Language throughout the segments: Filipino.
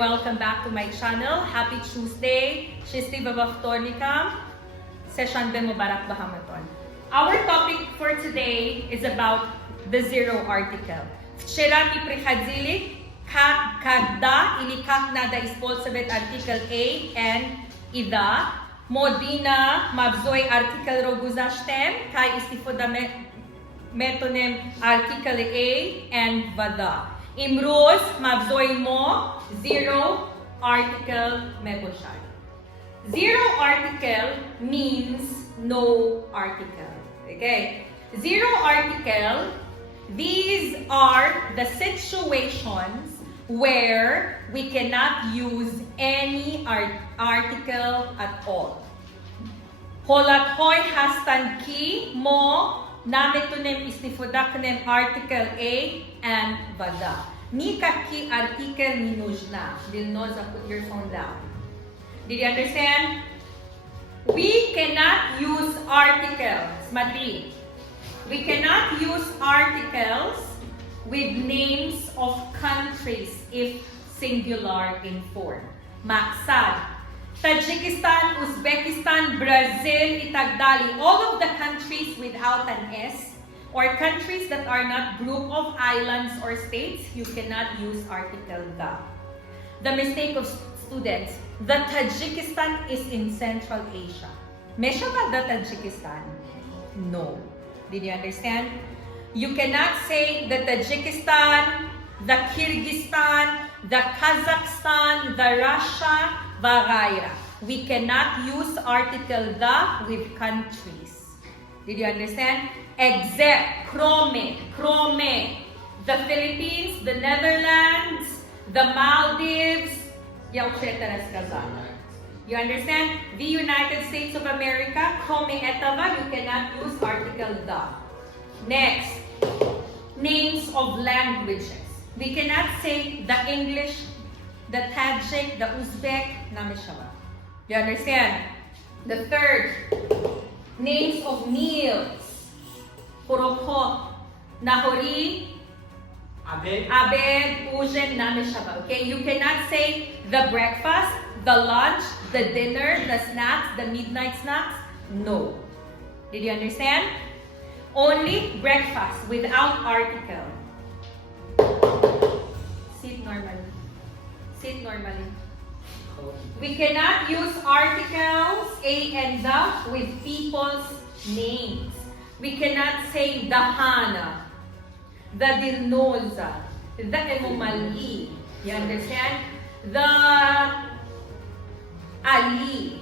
welcome back to my channel. Happy Tuesday. Щастлива във вторника. Seshanbe Mubarak Bahamaton. Our topic for today is about the zero article. Вчера мы приходили, когда или как надо использовать артикл A and ида. Модина мавзой артикл рогузаштем, кай истифодаме метонем артикл A and вада. Имроз мавзой мо zero article meboshay. Zero article means no article. Okay? Zero article, these are the situations where we cannot use any article at all. Holat hoy hastan ki mo nametunem istifodaknem article A and vada. Nikaki article ni нужна. Dilnoza, put your phone down. Did you understand? We cannot use articles. Madri. We cannot use articles with names of countries if singular in form. Maksad. Tajikistan, Uzbekistan, Brazil, itagdali. All of the countries without an S or countries that are not group of islands or states, you cannot use article the. The mistake of students, the Tajikistan is in Central Asia. Mesha ba the Tajikistan? No. Did you understand? You cannot say the Tajikistan, the Kyrgyzstan, the Kazakhstan, the Russia, Vagaira. We cannot use article the with countries. Did you understand? Except Krome, the Philippines, the Netherlands, the Maldives, you understand? The United States of America, Krome etava, you cannot use article the. Next, names of languages. We cannot say the English, the Tajik, the Uzbek, namishava. You understand? The third, names of meals. Porokho, Nahori, Abed, Ujen, namishava. Okay, you cannot say the breakfast, the lunch, the dinner, the snacks, the midnight snacks. No. Did you understand? Only breakfast without article. Sit normally. Sit normally. We cannot use articles A and the with people's names. We cannot say the Ҳанна, the Dilnoza, the Emomali. You understand? The Ali,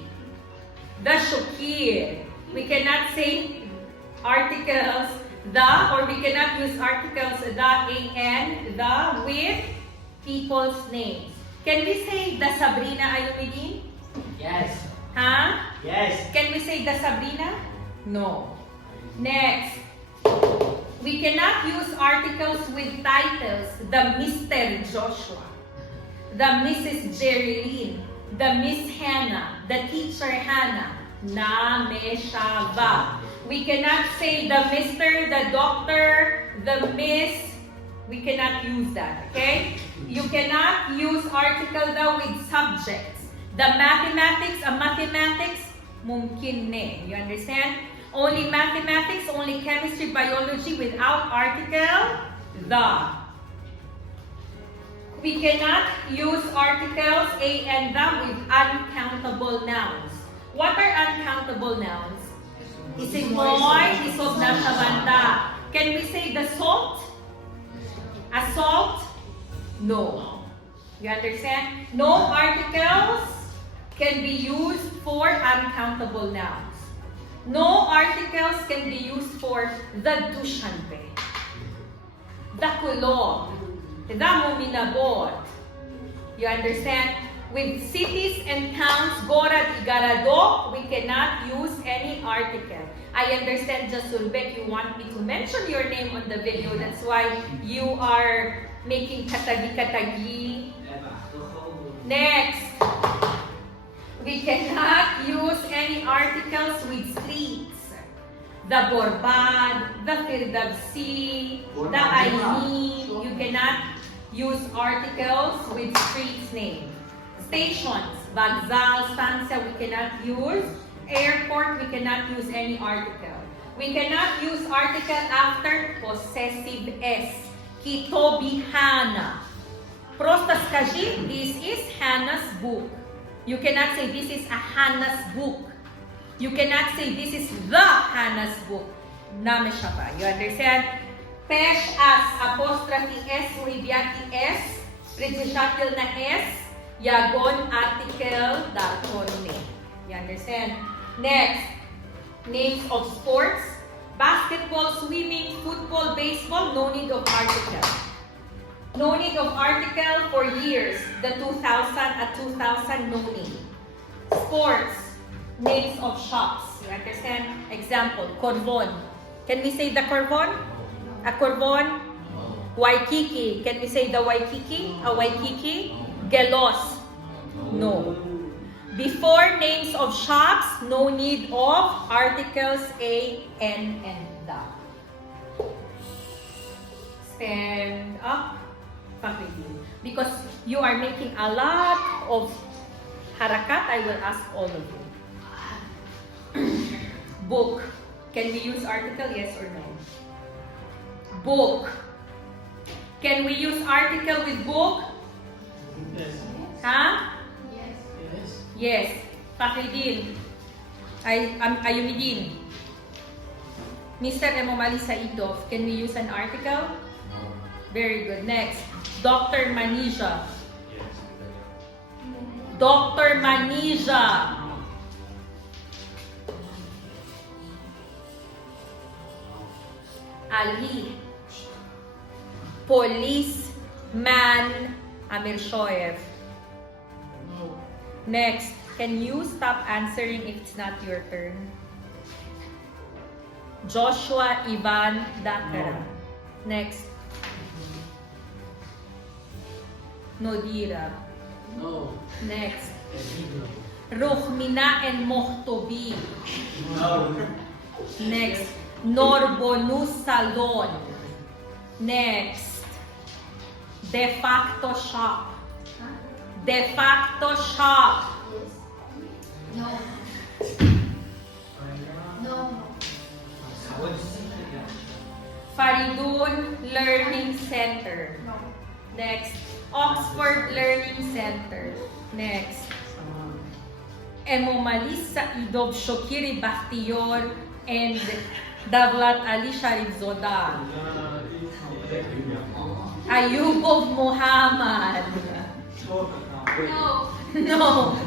the Shokir. We cannot say articles the, or we cannot use articles the A and the with people's names. Can we say the Sabrina Ayumidin? Yes. Huh? Yes. Can we say the Sabrina? No. Next, we cannot use articles with titles. The Mr. Joshua, the Mrs. Jerilyn, the Miss Hannah, the teacher Hannah. Nameshava. We cannot say the Mr., the doctor, the Miss. We cannot use that, okay? You cannot use article though with subjects. The mathematics, mumkin ne. You understand? Only mathematics, only chemistry, biology without article the. We cannot use articles A and the with uncountable nouns. What are uncountable nouns? Isimoy, isog na sa banda. Can we say the salt? Assault? No. You understand? No articles can be used for uncountable nouns. No articles can be used for the Dushanbe, the Kulog, the Muminabot. You understand? With cities and towns, Gorad, Igarado, we cannot use any article. I understand, Jasulbek, you want me to mention your name on the video. That's why you are making katagi-katagi. Next, we cannot use any articles with streets. The Borbad, the Firdavsi, the Aini, you cannot use articles with streets name. Stations, vokzal, stansya, we cannot use. Airport, we cannot use any article. We cannot use article after possessive S. Kitobi Ҳанна. Просто скажи, this is Hannah's book. You cannot say this is a Hannah's book. You cannot say this is the Hannah's book. Nameshava. You understand? Pesh as apostrophe S, libyati S, prepositional na S, yagon article daton. You understand? Next, names of sports. Basketball, swimming, football, baseball, no need of article. No need of article for years. The 2000 at 2000, no need. Sports, names of shops. You understand? Example, Corvon. Can we say the Corvon? A Corvon? Waikiki. Can we say the Waikiki? A Waikiki? Gelos. No. Before names of shops, no need of articles A, N, and the. Stand up. Because you are making a lot of harakat, I will ask all of you. Book. Can we use article? Yes or no? Book. Can we use article with book? Yes. Huh? Yes. Yes. Faridun. Ayumidin. Mr. Emomali Saidov. Can we use an article? No. Very good. Next. Dr. Manija. Yes. Dr. Manija. Ali. Policeman Amir Shoev. No. Next, can you stop answering if it's not your turn? Joshua Ivan Dakara. Next. Nodira. No. Next. Ruhmina and Mohtobi. No. Next. Norbonus Salon. Next. De facto shop. De facto shop. No. No. Faridun Learning Center. No. Next. Oxford Learning Center. Next. Emomalisa Idob Shokiri Bakhtiyor and Davlat Ali Sharif Zoda. Ayubov Muhammad. No. No.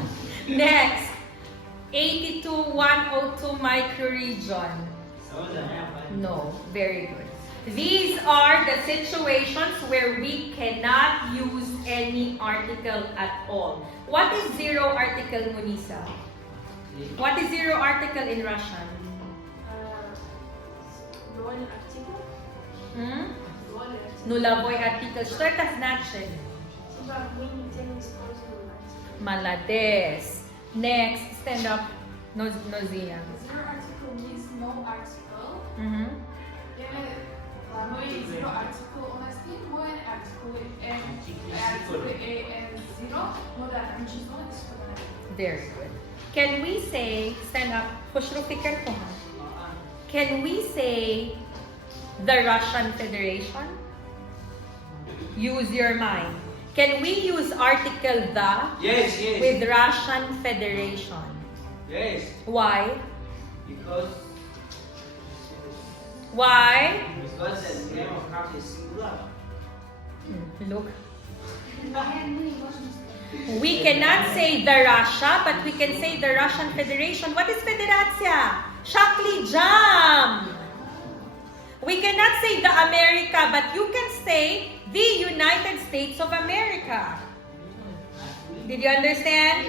Next. 82102 microregion. No. Very good. These are the situations where we cannot use any article at all. What is zero article, Munisa? What is zero article in Russian? Довольно артикл. Довольно артикл. Нулевой артикль. Что это значит? Типа мы нигде не используем артикл. Молодец. Next, stand up. Nozia. Zero article means no article. Mhm. Мы zero article у нас нет, мы article A and zero. Ну да, там число написано. Very good. Can we say, stand up, can we say the Russian Federation? Use your mind. Can we use article the Yes, yes. with Russian Federation? Yes. Why? Because Why? the name of country is singular. Look. We cannot say the Russia, but we can say the Russian Federation. What is Federacja? Shakli Jam. We cannot say the America, but you can say the United States of America. Did you understand?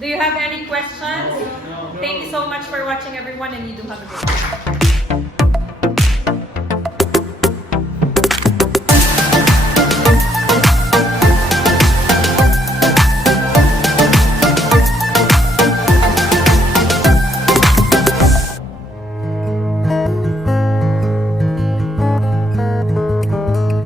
Do you have any questions? Thank you so much for watching, everyone, and you do have a good day.